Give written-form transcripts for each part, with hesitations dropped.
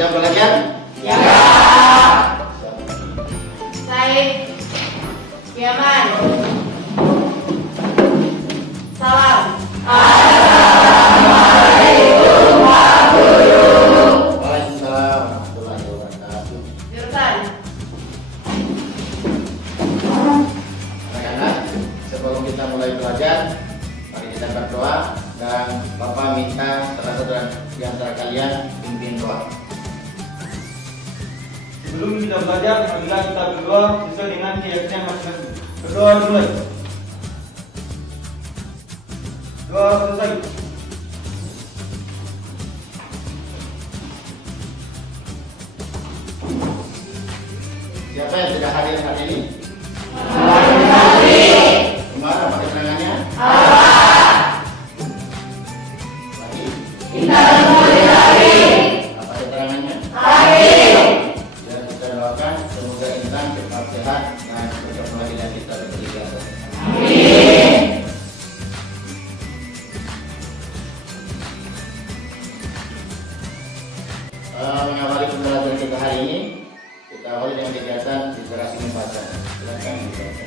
siap belajar? Ya. Said, Yaman, salam. Assalamualaikum Pak Guru. Waalaikumsalam warahmatullahi wabarakatuh. Jurusan. Anak-anak, sebelum kita mulai belajar, mari kita berdoa dan Bapak minta salah satu di antara kalian pimpin doa. Sebelum kita belajar, marilah kita berdoa sesuai dengan keyakinan masing-masing. Berdoa mulai. Doa selesai. Siapa yang tidak hadir hari ini? Gimana Pak keterangannya? Lagi? Apa keterangannya? Dan kita doakan semoga Intan cepat sehat dan bertemu lagi dengan kita bertiga. Mengawali pembelajaran kita hari ini, kita awali dengan kegiatan literasi membaca. Silakan dibaca.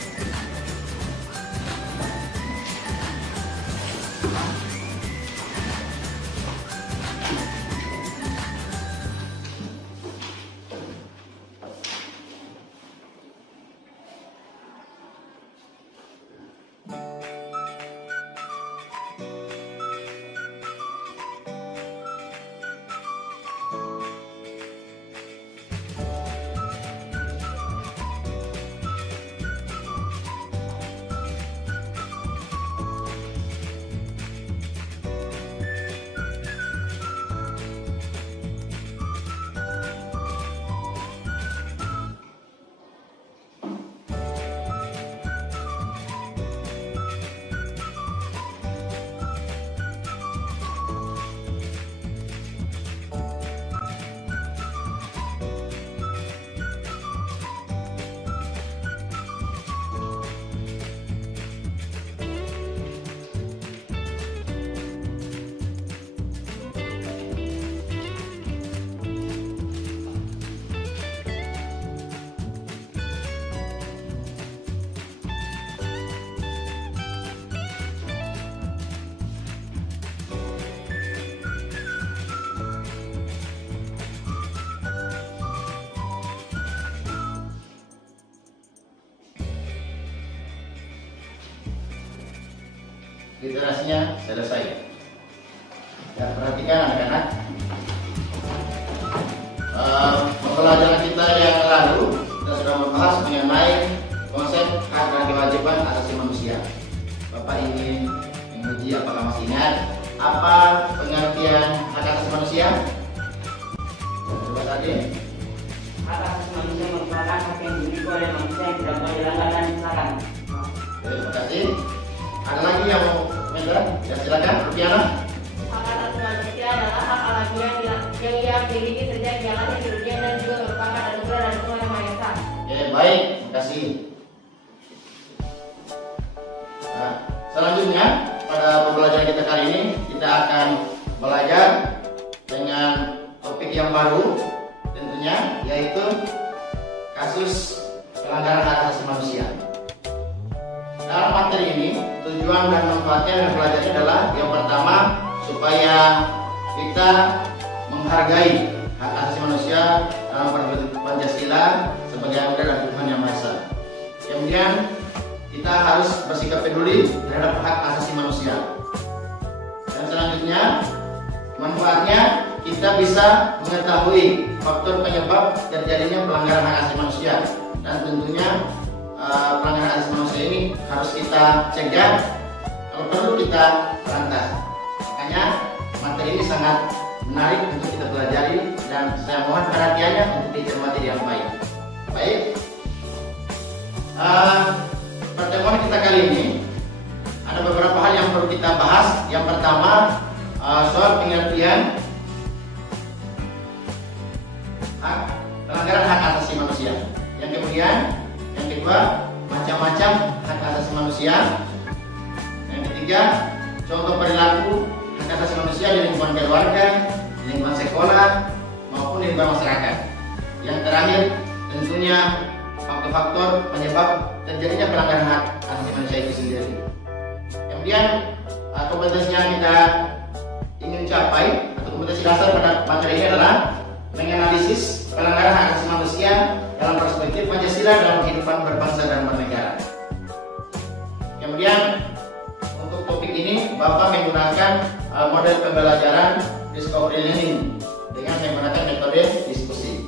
Literasinya selesai. Ya, perhatikan anak-anak. Pembelajaran kita yang lalu kita sudah membahas mengenai konsep hak dan kewajiban asasi manusia. Bapak ingin menguji apakah masih ingat apa pengertian hak asasi manusia? Coba tadi. Hak asasi manusia merupakan hak yang dimiliki oleh manusia yang tidak boleh dilanggar dan disilakan. Oke, terima kasih. Ada lagi yang mau komentar? Ya, silakan, Rupiana. Hak asasi manusia adalah hak alamiah yang ia miliki sejak ia lahir di dunia dan juga merupakan anugerah dari Tuhan Yang Maha Esa. Oke, baik, terima kasih. Nah, selanjutnya pada pembelajaran kita kali ini kita akan belajar dengan topik yang baru tentunya, yaitu kasus pelanggaran hak asasi manusia. Dalam materi ini, tujuan dan manfaatnya dan belajarnya adalah yang pertama supaya kita menghargai hak asasi manusia dalam Pancasila sebagai anugerah dari Tuhan Yang Maha Esa. Kemudian kita harus bersikap peduli terhadap hak asasi manusia. Dan selanjutnya manfaatnya kita bisa mengetahui faktor penyebab terjadinya pelanggaran hak asasi manusia, dan tentunya pelanggaran hak asasi manusia ini harus kita cegah, kalau perlu kita berantas. Makanya materi ini sangat menarik untuk kita pelajari dan saya mohon perhatiannya untuk dicermati dengan baik. Baik, pertemuan kita kali ini ada beberapa hal yang perlu kita bahas. Yang pertama soal pengertian pelanggaran hak asasi manusia. Yang kedua macam-macam hak asasi manusia. Yang ketiga contoh perilaku hak asasi manusia di lingkungan keluarga, di lingkungan sekolah maupun maupun di lingkungan masyarakat. Yang terakhir tentunya faktor-faktor penyebab terjadinya pelanggaran hak asasi manusia itu sendiri. Kemudian kompetensi yang kita ingin capai atau kompetensi dasar pada materi ini adalah menganalisis pelanggaran hak asasi manusia dalam perspektif Pancasila dalam kehidupan berbangsa dan bernegara. Kemudian untuk topik ini Bapak menggunakan model pembelajaran discovery learning dengan menggunakan metode diskusi.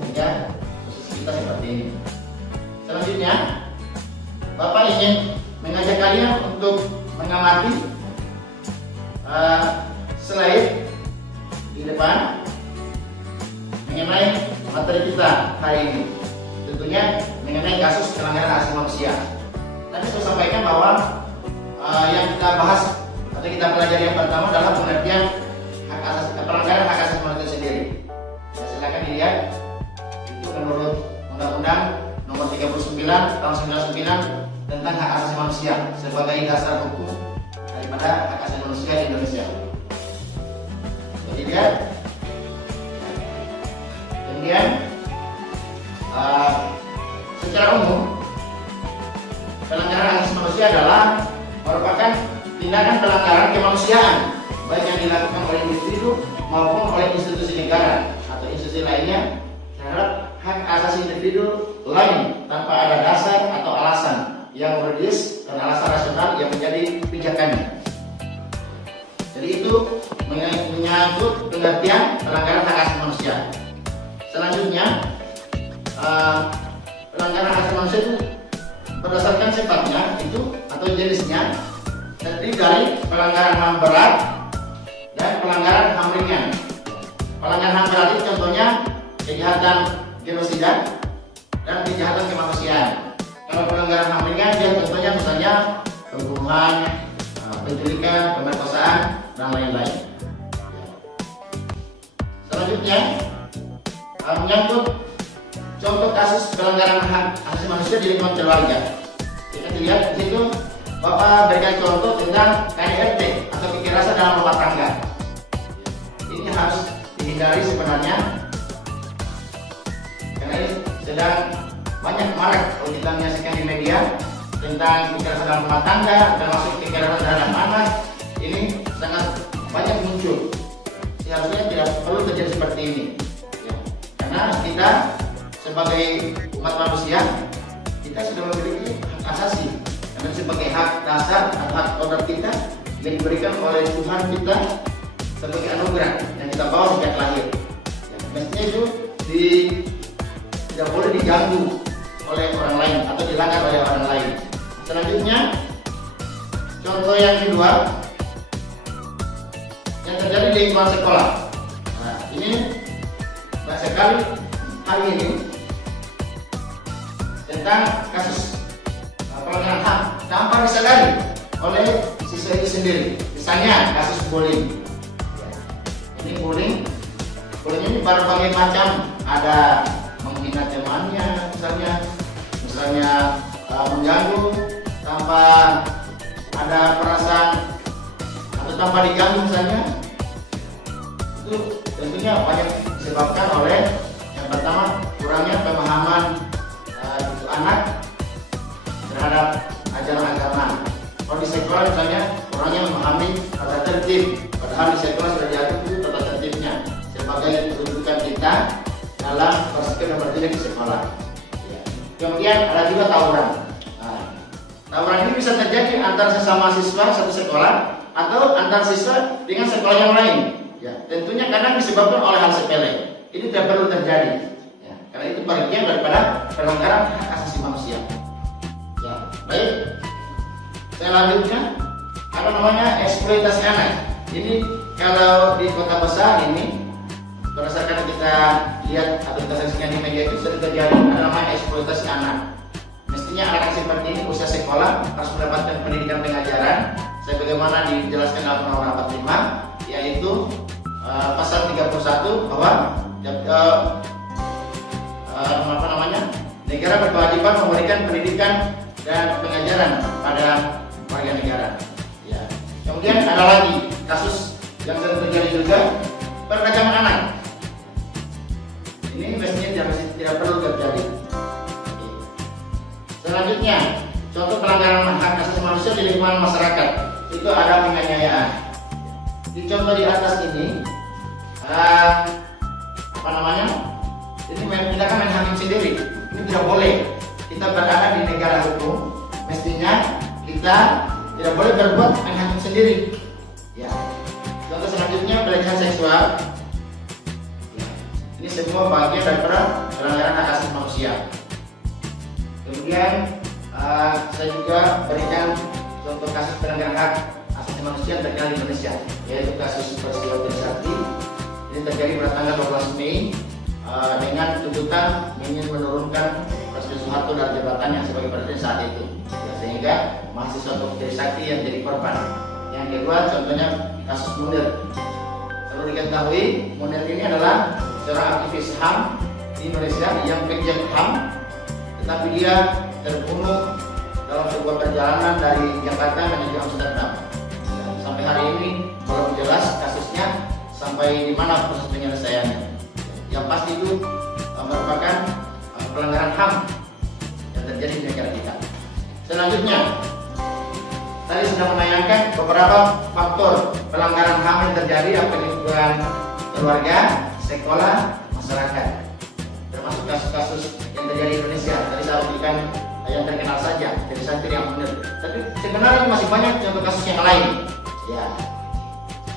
Sehingga posisi kita seperti ini. Selanjutnya Bapak ingin mengajak kalian untuk mengamati slide di depan mengenai materi kita hari ini, tentunya mengenai kasus pelanggaran hak asasi manusia. Tadi saya sampaikan bahwa yang kita bahas atau kita pelajari yang pertama adalah pengertian pelanggaran hak asasi manusia sendiri. Ya, silakan dilihat, itu menurut Undang-Undang Nomor 39 Tahun 99 tentang hak asasi manusia sebagai dasar hukum daripada hak asasi manusia di Indonesia. Jadi lihat. Kemudian secara umum pelanggaran hak asasi manusia adalah merupakan tindakan pelanggaran kemanusiaan baik yang dilakukan oleh individu maupun oleh institusi negara atau institusi lainnya terhadap hak asasi individu lain tanpa ada dasar atau alasan yang juridis dan alasan rasional yang menjadi pijakannya. Jadi itu menyangkut pengertian pelanggaran hak asasi manusia. Selanjutnya pelanggaran hak asasi manusia itu berdasarkan sifatnya itu atau jenisnya terdiri dari pelanggaran HAM berat dan pelanggaran HAM ringan. Pelanggaran HAM berat itu contohnya kejahatan genosida dan kejahatan kemanusiaan. Kalau pelanggaran HAM ringan dia contohnya misalnya pembunuhan, penculikan, pemerkosaan dan lain-lain. Selanjutnya menyangkut contoh kasus pelanggaran hak asasi manusia di lingkungan keluarga. Kita lihat di situ Bapak berikan contoh tentang KDRT atau kekerasan dalam rumah tangga. Ini harus dihindari sebenarnya karena ini sedang banyak marak kalau kita menyaksikan di media tentang kekerasan dalam rumah tangga, termasuk kekerasan terhadap anak. Ini sangat banyak muncul. Seharusnya tidak perlu terjadi seperti ini, ya. Karena kita sebagai umat manusia kita sudah memiliki hak asasi, karena sebagai hak dasar atau hak kodrat kita yang diberikan oleh Tuhan kita sebagai anugerah yang kita bawa sejak lahir. Ya, mestinya itu tidak boleh diganggu oleh orang lain atau dilanggar oleh orang lain. Selanjutnya contoh yang kedua yang terjadi di lingkungan sekolah. Nah, ini banyak sekali hari ini tentang kasus pelanggaran HAM tanpa disadari oleh siswa itu sendiri. Misalnya kasus bullying. Ini bullying ini berbagai macam, ada menghina temannya, misalnya mengganggu tanpa ada perasaan atau tanpa diganggu misalnya. Itu tentunya banyak disebabkan oleh yang pertama kurangnya pemahaman anak terhadap ajaran agama. Kalau di sekolah misalnya kurangnya memahami tata tertib, padahal di sekolah sudah diatur itu tata tertibnya sebagai kedudukan kita dalam bersikap dan berdiri di sekolah. Ya. Kemudian ada juga tawuran. Nah, tawuran ini bisa terjadi antara sesama siswa satu sekolah atau antar siswa dengan sekolah yang lain. Ya, tentunya kadang disebabkan oleh hal sepele. Ini tidak perlu terjadi. Ya, karena itu bagian daripada pelanggaran hak asasi manusia. Ya, baik. Saya lanjutkan. Apa namanya eksploitasi anak? Ini kalau di kota besar ini berdasarkan kita lihat atau kita saksikan di media itu sering terjadi ada namanya eksploitasi anak. Mestinya anak seperti ini usia sekolah harus mendapatkan pendidikan pengajaran sebagaimana dijelaskan dalam Undang-Undang 45, yaitu pasal 31 bahwa negara berkewajiban memberikan pendidikan dan pengajaran pada warga negara. Ya. Kemudian ada lagi kasus yang sering terjadi juga perdagangan anak. Ini mestinya tidak perlu terjadi. Selanjutnya, contoh pelanggaran hak asasi manusia di lingkungan masyarakat itu ada penganiayaan. Di contoh di atas ini, ini tindakan main hakim sendiri. Ini tidak boleh. Kita berada di negara hukum, mestinya kita tidak boleh berbuat main hakim sendiri. Ya. Contoh selanjutnya pelecehan seksual. Ya. Ini semua bagian daripada pelanggaran hak asasi manusia. Kemudian saya juga berikan contoh kasus pelanggaran hak asasi manusia terkenal di Indonesia, yaitu kasus peristiwa Trisakti. Ini terjadi pada tanggal 12 Mei dengan tuntutan ingin menurunkan Presiden Soeharto dari jabatannya sebagai presiden saat itu, ya, sehingga mahasiswa Trisakti yang jadi korban. Yang kedua contohnya kasus Munir. Perlu diketahui Munir ini adalah seorang aktivis HAM di Indonesia yang pegiat HAM, tetapi dia terbunuh dalam sebuah perjalanan dari Jakarta menuju Amsterdam. Sampai hari ini belum jelas kasusnya sampai di mana proses penyelesaiannya. Yang pasti itu merupakan pelanggaran HAM yang terjadi di negara kita. Selanjutnya, tadi sudah menayangkan beberapa faktor pelanggaran HAM yang terjadi di lingkungan keluarga, sekolah, masyarakat, termasuk kasus-kasus yang terjadi di Indonesia. Tadi saya berikan yang terkenal saja, dari Trisakti yang benar. Tapi sebenarnya masih banyak contoh kasus yang lain. Ya.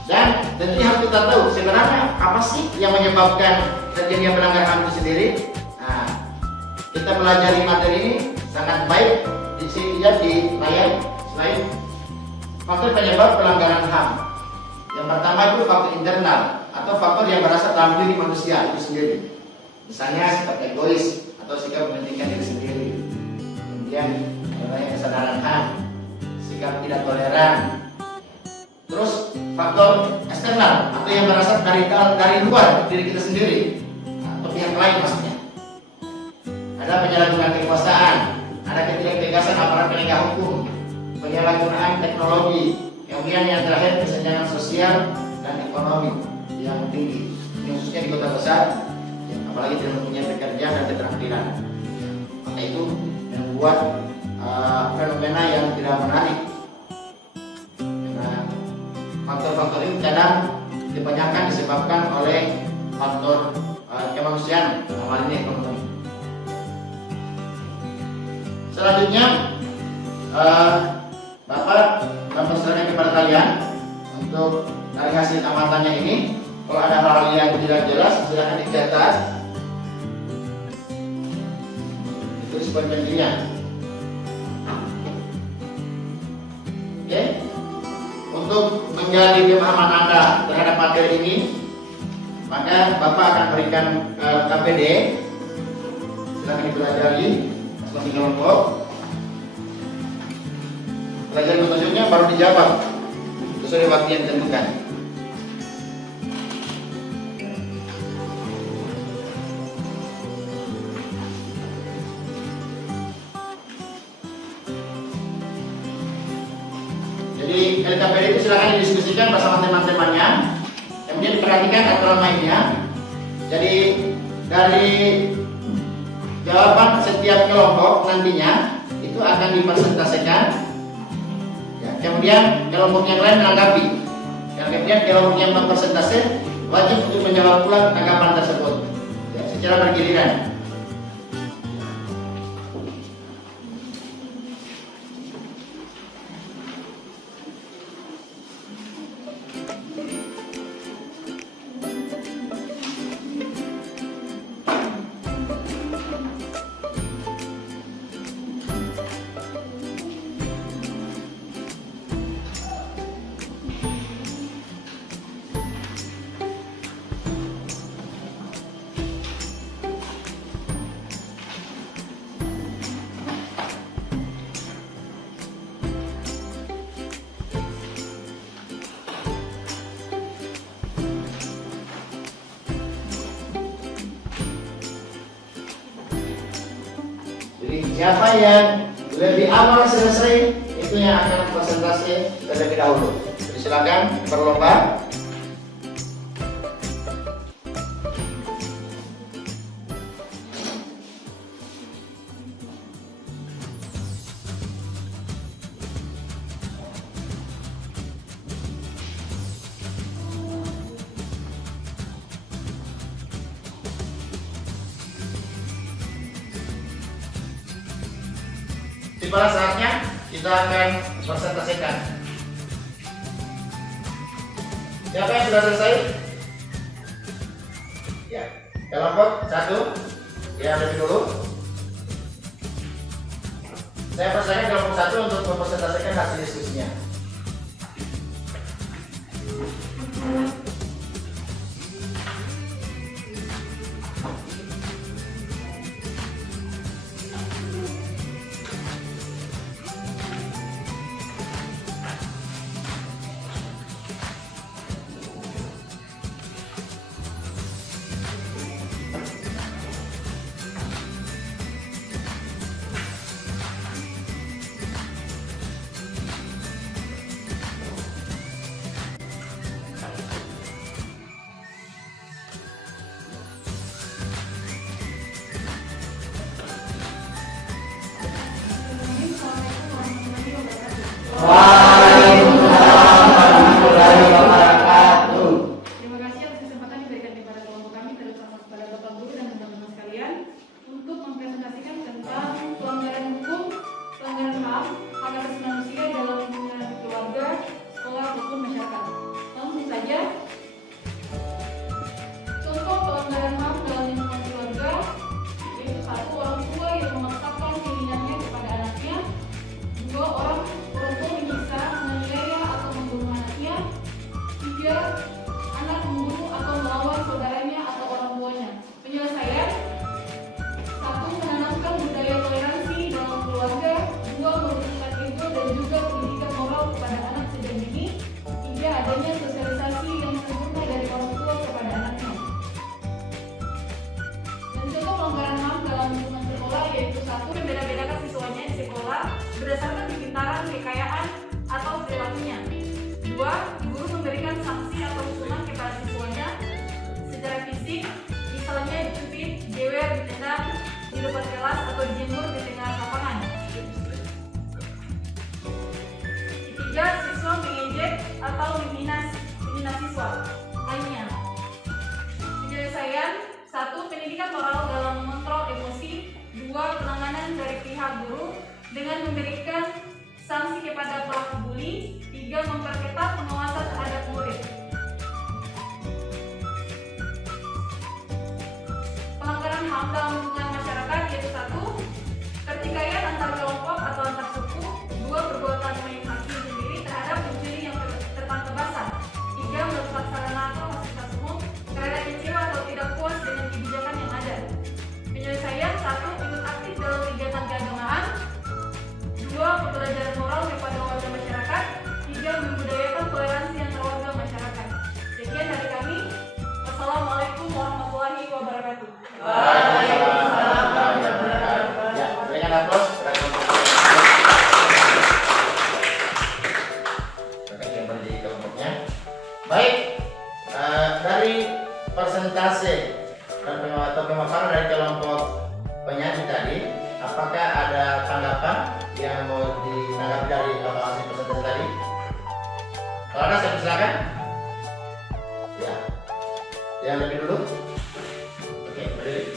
Dan tentunya harus kita tahu sebenarnya apa sih yang menyebabkan terjadinya pelanggaran HAM itu sendiri. Nah, kita pelajari materi ini sangat baik di sini di layar selain faktor penyebab pelanggaran HAM. Yang pertama itu faktor internal atau faktor yang berasal dalam diri manusia itu sendiri. Misalnya sikap egois atau sikap mementingkan diri sendiri. Kemudian adanya kesadaran HAM, sikap tidak toleran. Terus faktor eksternal atau yang berasal dari luar diri kita sendiri atau pihak lain maksudnya. Ada penyalahgunaan kekuasaan, ada ketidaktegasan aparat penegak hukum, penyalahgunaan teknologi, kemudian yang terakhir kesenjangan sosial dan ekonomi yang tinggi. Ini khususnya di kota besar, ya, apalagi tidak mempunyai pekerjaan dan keterampilan. Maka itu membuat fenomena yang tidak menarik. Faktor-faktor ini kadang kebanyakan disebabkan oleh faktor kemanusiaan, dalam hal ini ekonomi. Selanjutnya, Bapak mempersilahkan kepada kalian untuk dari hasil amatannya ini, kalau ada hal yang tidak jelas silakan dicatat. Itu sebuah pilihan. Oke. Untuk menggali pemahaman Anda terhadap materi ini, maka Bapak akan berikan KPD. Silakan dipelajari masing-masing kelompok. Pelajari petunjuknya baru dijawab sesuai waktu yang ditentukan. Jadi LKPD itu silakan didiskusikan bersama teman-temannya, kemudian diperhatikan aturan mainnya. Jadi dari jawaban setiap kelompok nantinya itu akan dipresentasikan. Ya, kemudian kelompok yang lain menanggapi. Dan kemudian kelompok yang mempresentasi wajib untuk menjawab pula tanggapan tersebut. Ya, secara bergiliran. Siapa yang lebih awal selesai itu yang akan presentasi terlebih dahulu. Jadi silakan berlomba. tibalah saatnya kita akan presentasikan. Siapa yang sudah selesai? Ya, kelompok 1 ya lebih dulu. Saya persilakan kelompok 1 untuk mempresentasikan hasil diskusinya. Waalaikumsalam warahmatullahi wabarakatuh. Terima kasih atas kesempatan diberikan kepada kelompok kami, terutama kepada Bapak Guru dan teman-teman sekalian, untuk mempresentasikan tentang pelanggaran hukum, pelanggaran HAM, hak asasi manusia dalam lingkungan keluarga, sekolah maupun masyarakat. Langsung saja, contoh pelanggaran HAM dalam lingkungan keluarga yaitu 1. Orang tua yang memaksakan keinginannya kepada anaknya. 2. Orang tua menyiksa, menganiaya atau membunuh anaknya. 3. Anak membunuh atau melawan saudaranya atau orang tuanya. Penyelesaian: 1. Menanamkan budaya toleransi dalam keluarga. 2. Merumuskan ego dan juga pendidikan moral kepada anak sejak dini. 3. Adanya sosialisasi yang sempurna dari orang tua kepada anaknya. Dan contoh pelanggaran HAM dalam lingkungan sekolah yaitu 1. Membeda-bedakan siswanya di sekolah berdasarkan kepintaran, kekayaan, atau perilakunya. 2. Guru memberikan sanksi atau hukuman kepada siswanya secara fisik, misalnya dicubit, jewer, ditendang di depan kelas atau dijemur di tengah lapangan. 3. Siswa mengejek atau menghina siswa lainnya. Penyelesaian: 1. Pendidikan moral dalam mengontrol emosi. 2. Penanganan dari pihak guru dengan memberikan sanksi kepada pelaku bully. 3. Memperketat pengawasan terhadap murid. Pelanggaran HAM dalam lingkungan masyarakat yaitu 1. Pertikaian antar kelompok atau antar suku. 2. Perbuatan main hakim sendiri terhadap pencuri yang tertangkap basah. 3. Merusak sarana atau fasilitas umum karena kecewa atau tidak puas dengan kebijakan yang ada. Penyelesaian: 1. Ikut aktif dalam kegiatan keagamaan. 2. Pembelajaran moral kepada warga masyarakat. 3. Membudayakan toleransi antar warga masyarakat. Sekian dari kami. Wassalamualaikum warahmatullahi wabarakatuh. Waalaikumsalam warahmatullahi wabarakatuh. Ya, berikan aplaus kepada kelompok yang berada di kelompoknya. Baik, dari persentase dan pemaparan dari kelompok penyanyi tadi, apakah ada tanggapan yang mau ditanggapi dari hasil presentasi tadi? Kalau ada, saya persilakan. Ya, yang lebih dulu. Oke, berdiri.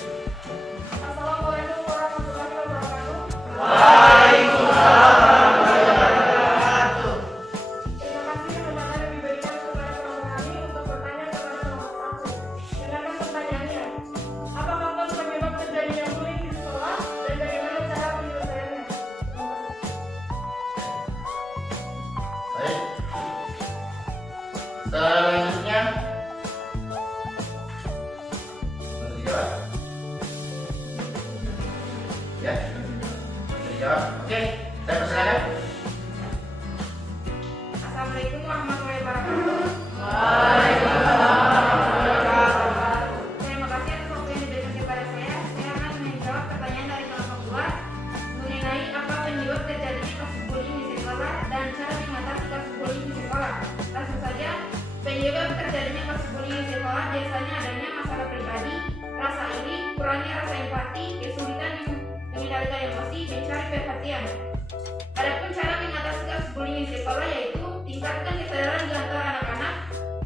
Assalamualaikum warahmatullahi wabarakatuh. Waalaikumsalam warahmatullahi wabarakatuh. Terima kasih kesempatan yang diberikan kepada kelompok kami untuk bertanya kepada kelompok 1. Dengarkan pertanyaannya. Apa faktor penyebab terjadinya bullying di sekolah dan bagaimana cara penyelesaiannya? Baik. Selanjutnya, dijawab. Ya, dijawab. Oke, saya persilakan. Assalamualaikum warahmatullahi wabarakatuh. Terima kasih atas waktu yang diberikan kepada saya. Saya akan menjawab pertanyaan dari kelompok 2 mengenai apa penyebab terjadinya kasus bullying di sekolah dan cara mengatasi kasus bullying di sekolah. Langsung saja, penyebab terjadinya kasus bullying di sekolah biasanya adanya masalah pribadi, rasa iri, kurangnya rasa empati, kesulitan mengendalikan emosi, mencari perhatian. Adapun cara mengatasi kasus bullying di sekolah yaitu tingkatkan kesadaran di antara anak-anak,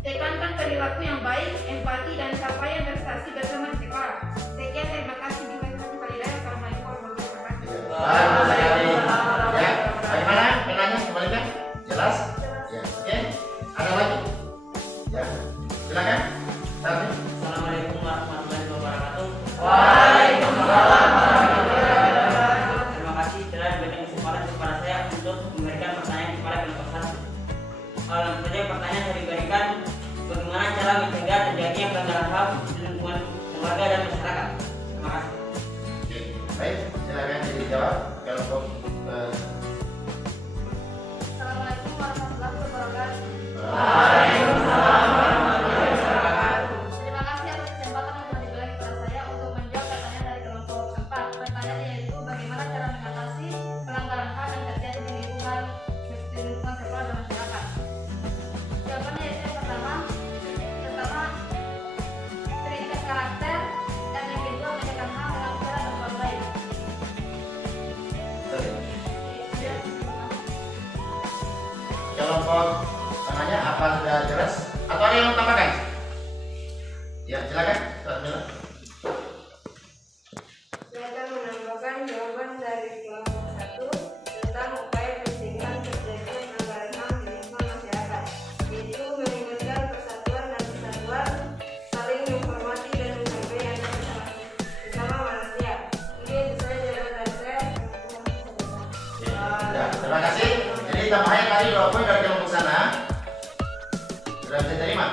tekankan perilaku yang baik, empati, dan capaian prestasi bersama di sekolah. Sekian, terima kasih. Assalamualaikum warahmatullahi wabarakatuh. Baik sekali. kepada saya untuk memberikan pertanyaan kepada kelompok 1. Langsung saja pertanyaan yang diberikan, bagaimana cara mencegah terjadinya pelanggaran HAM di lingkungan keluarga dan masyarakat? Terima kasih. Oke, baik, silakan dijawab kelompok. Assalamualaikum warahmatullahi wabarakatuh. Waalaikumsalam warahmatullahi wabarakatuh. Terima kasih atas kesempatan yang telah diberikan kepada saya untuk menjawab pertanyaan dari kelompok 4. Pertanyaan yaitu bagaimana cara mengatasi pelanggaran HAM yang terjadi di lingkungan sekolah dan masyarakat. Jawabannya yaitu yang pertama pendidikan karakter, dan yang kedua menegakkan HAM dengan cara berbuat baik. Kelompok tengahnya apa sudah jelas? Atau ada yang mau tambahkan? Ya, silakan. Bismillah. Saya akan menambahkan jawaban dari kelompok 1 tentang upaya pencegahan terjadinya pelanggaran HAM di lingkungan masyarakat, yaitu melibatkan persatuan dan kesatuan, saling menghormati dan menghargai antar sesama manusia. Ini itu saja jawaban dari saya. Ya, terima kasih. Jadi tambahannya tadi 2 poin dari kelompok sana. Sudah bisa terima?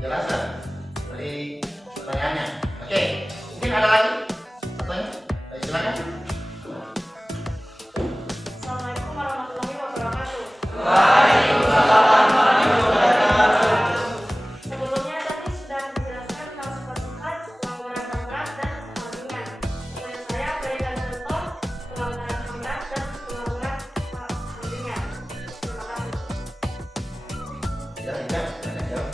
Jelasan dari pertanyaannya. Oke, mungkin ada lagi pertanyaan? Ayo, silakan. Assalamualaikum warahmatullahi wabarakatuh. Sebelumnya tadi sudah dijelaskan hal sifat pelanggaran HAM berat dan HAM ringan. Kemudian saya berikan contoh pelanggaran HAM berat dan pelanggaran HAM ringan. Terima kasih. Ya, Ika, silakan jawab.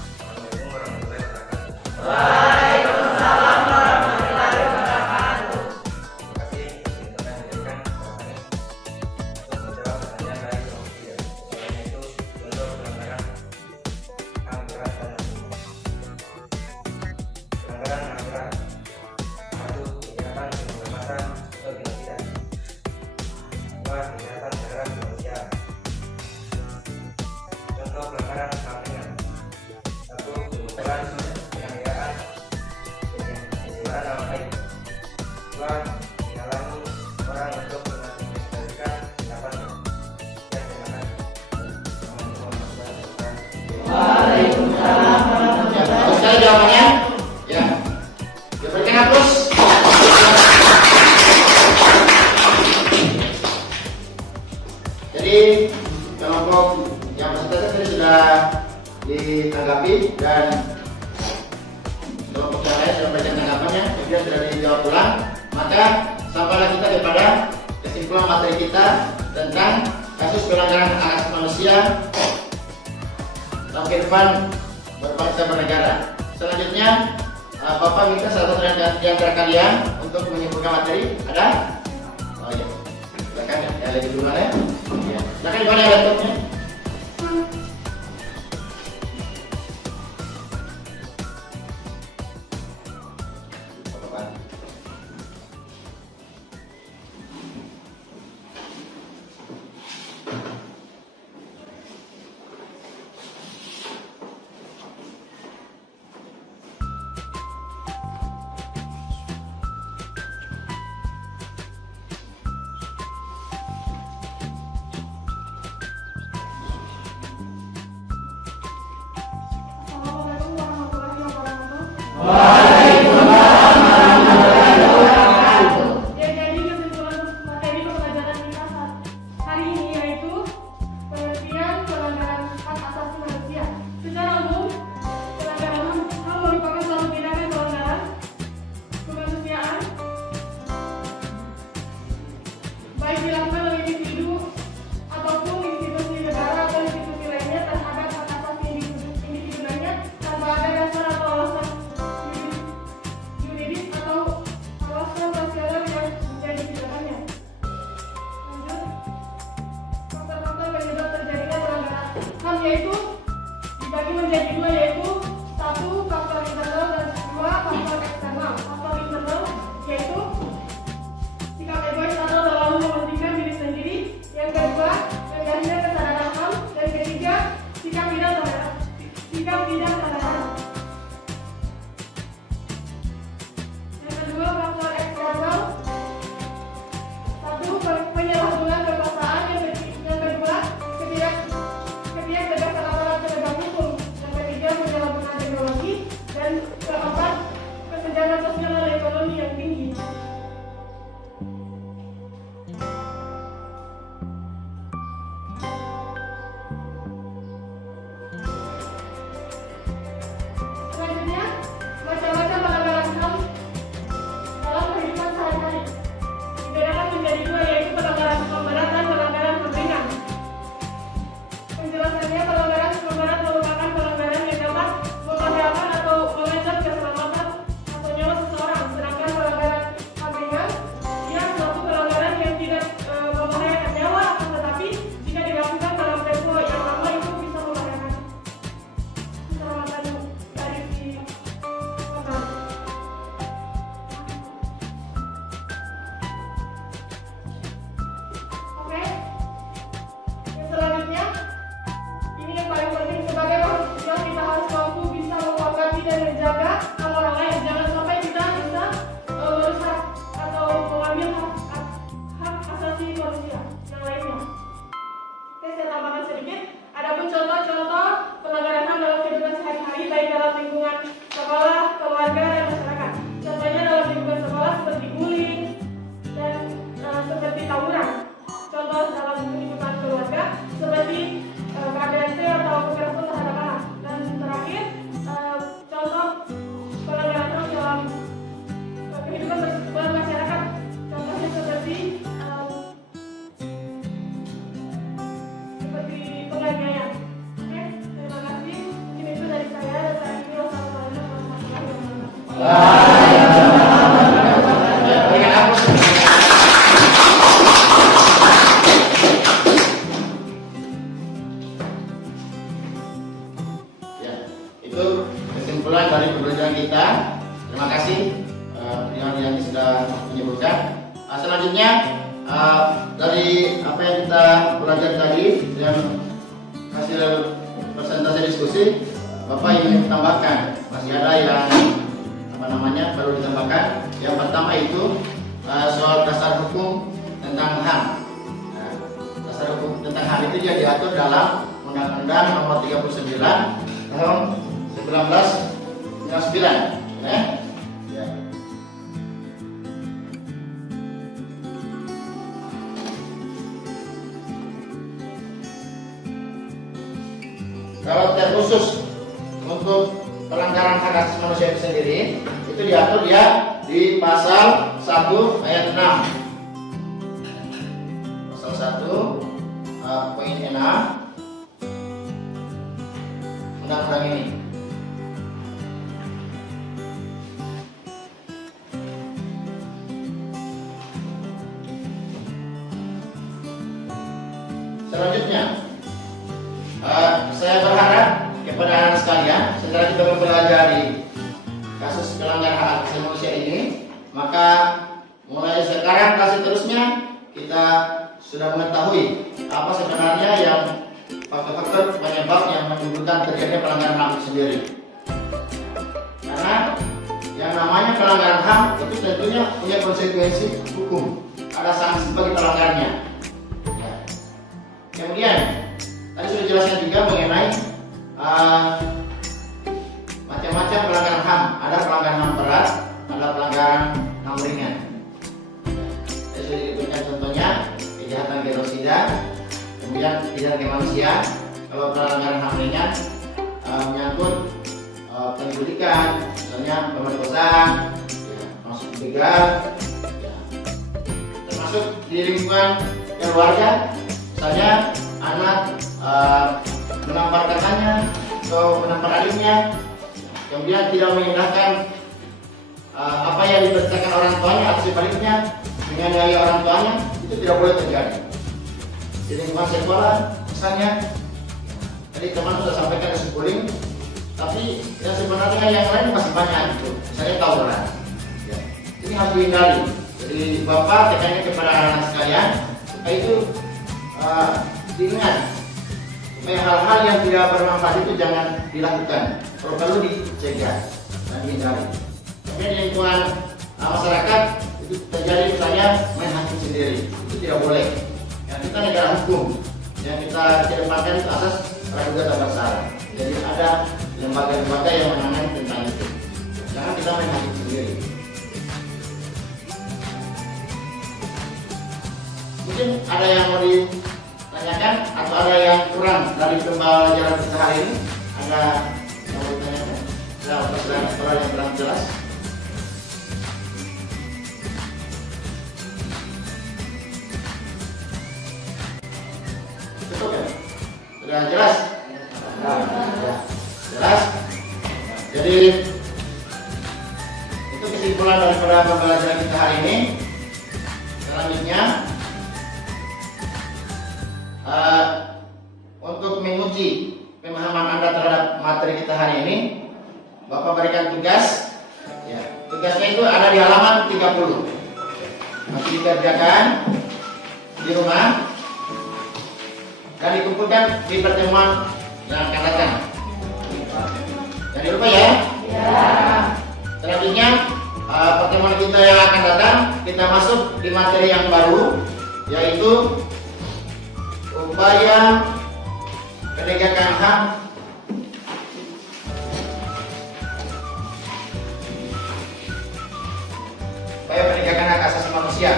Assalamualaikum warahmatullahi wabarakatuh. Waalaikumsalam warahmatullahi wabarakatuh. Terima kasih telah diberikan kesempatan untuk menjawab pertanyaan dari kelompok 3. Soalnya itu contoh pelanggaran HAM berat dan HAM ringan. Pelanggaran HAM berat: 1. Kejahatan penghormatan atau genosida. 2. Kejahatan terhadap kemanusiaan. Contoh pelanggaran HAM ringan: 1. Pemukulan, penganiayaan, pencemaran nama baik. 2. Menghalangi orang untuk mengekspresikan pendapatnya. Ya, terima kasih. Assalamualaikum warahmatullahi wabarakatuh. Waalaikumsalam. Ya, bagus sekali jawabannya. Ya, berikan aplaus. Jadi kelompok yang peserta tadi sudah ditanggapi dan kelompok yang lain sudah memberikan tanggapannya, kemudian sudah dijawab ulang. Maka sampailah kita kepada kesimpulan materi kita tentang kasus pelanggaran hak asasi manusia dalam kehidupan berbangsa bernegara. Selanjutnya, Bapak minta salah satu di antara kalian untuk menyimpulkan materi. Ada? Oh iya. Silakan ya, lebih dulu ya. Iya. Silakan di mana laptopnya? Assalamualaikum warahmatullahi wabarakatuh. Jadi kesimpulan materi pembelajaran kita hari ini yaitu pengertian pelanggaran hak asasi manusia. Secara umum, pelanggaran HAM merupakan suatu tindakan pelanggaran kemanusiaan baik dilakukan oleh individu ataupun institusi negara atau institusi lainnya terhadap hak asasi individu lainnya tanpa ada dasar atau alasan yuridis atau alasan rasional yang menjadi pijakannya. Lanjut, faktor-faktor penyebab terjadinya pelanggaran HAM yaitu dibagi menjadi 2, yaitu 1. Faktor internal dan 2. Faktor eksternal. Faktor internal yaitu sikap egois atau terlalu mementingkan diri sendiri. Yang kedua, rendahnya kesadaran HAM. Dan ketiga, sikap tidak toleran. Yang kedua, faktor eksternal. 1. kita belajar tadi dan hasil presentasi diskusi, Bapak ingin tambahkan, masih ada yang perlu ditambahkan. Yang pertama itu soal dasar hukum tentang HAM. Nah, dasar hukum tentang HAM itu dia diatur dalam Undang-Undang Nomor 39 tahun 1999. Ya. Kalau terkhusus untuk pelanggaran hak asasi manusia itu sendiri, itu diatur dia di pasal 1 ayat 6. Pasal 1 poin 6 undang-undang ini. Selanjutnya, saya berharap kepada anak sekalian, setelah kita mempelajari kasus pelanggaran hak asasi manusia ini, maka mulai sekarang dan seterusnya kita sudah mengetahui apa sebenarnya yang faktor-faktor penyebab yang menimbulkan terjadinya pelanggaran HAM itu sendiri. Karena yang namanya pelanggaran HAM itu tentunya punya konsekuensi hukum, ada sanksi bagi pelanggarnya. Ya. Kemudian tadi sudah dijelaskan juga mengenai macam-macam pelanggaran HAM. Ada pelanggaran HAM berat, ada pelanggaran HAM ringan. Saya sudah diberikan contohnya kejahatan genosida, kemudian kejahatan ke manusia. Kalau pelanggaran HAM ringan menyangkut penculikan, misalnya pemerkosaan, ya, masuk begal, ya, termasuk di lingkungan keluarga, misalnya anak menampar kakaknya atau menampar adiknya, kemudian tidak mengindahkan apa yang diperintahkan orang tuanya atau sebaliknya menganiaya orang tuanya, itu tidak boleh terjadi. Di lingkungan sekolah misalnya, tadi teman sudah sampaikan schooling, tapi yang sebenarnya yang lain masih banyak gitu. Misalnya tawuran, ya. Ini harus dihindari. Jadi Bapak tekannya kepada anak sekalian, itu diingat supaya hal-hal yang tidak bermanfaat itu jangan dilakukan, kalau perlu dicegah dan dihindari. Kemudian di lingkungan masyarakat itu terjadi misalnya main hakim sendiri, itu tidak boleh. Karena kita negara hukum, yang kita kedepankan itu asas praduga tak bersalah. Jadi ada lembaga-lembaga yang menangani tentang itu. Jangan kita main hakim sendiri. Mungkin ada yang mau ditanyakan atau ada yang kurang dari pembelajaran kita hari ini? Ada yang mau ditanyakan? Ada yang kurang jelas? Cukup ya? Sudah jelas? Ya. Jelas? Jadi itu kesimpulan daripada pembelajaran kita hari ini. Selanjutnya, untuk menguji pemahaman Anda terhadap materi kita hari ini, Bapak berikan tugas. Ya, tugasnya itu ada di halaman 30. Nanti dikerjakan di rumah dan dikumpulkan di pertemuan yang akan datang. Jangan lupa ya. Selanjutnya pertemuan kita yang akan datang, kita masuk di materi yang baru, yaitu upaya penegakan HAM hak asasi manusia.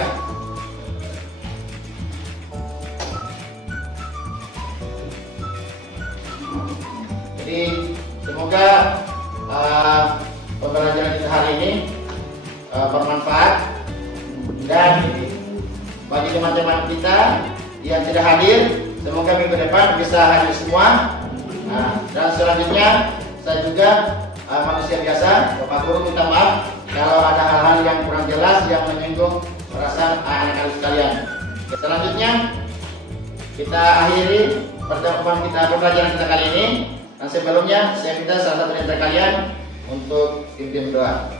Jadi semoga pembelajaran kita hari ini bermanfaat, dan bagi teman-teman kita yang tidak hadir, semoga minggu depan bisa hadir semua. Dan selanjutnya saya juga manusia biasa, Bapak Guru minta maaf kalau ada hal-hal yang kurang jelas yang menyinggung perasaan anak-anak sekalian. Selanjutnya kita akhiri pertemuan kita pembelajaran kita kali ini. Dan sebelumnya saya minta salah satu dari kalian untuk pimpin doa.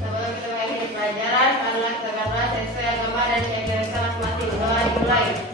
Sebelum kita mengakhiri pelajaran, marilah kita berdoa sesuai agama dan keyakinan kita masing-masing. Doa mulai.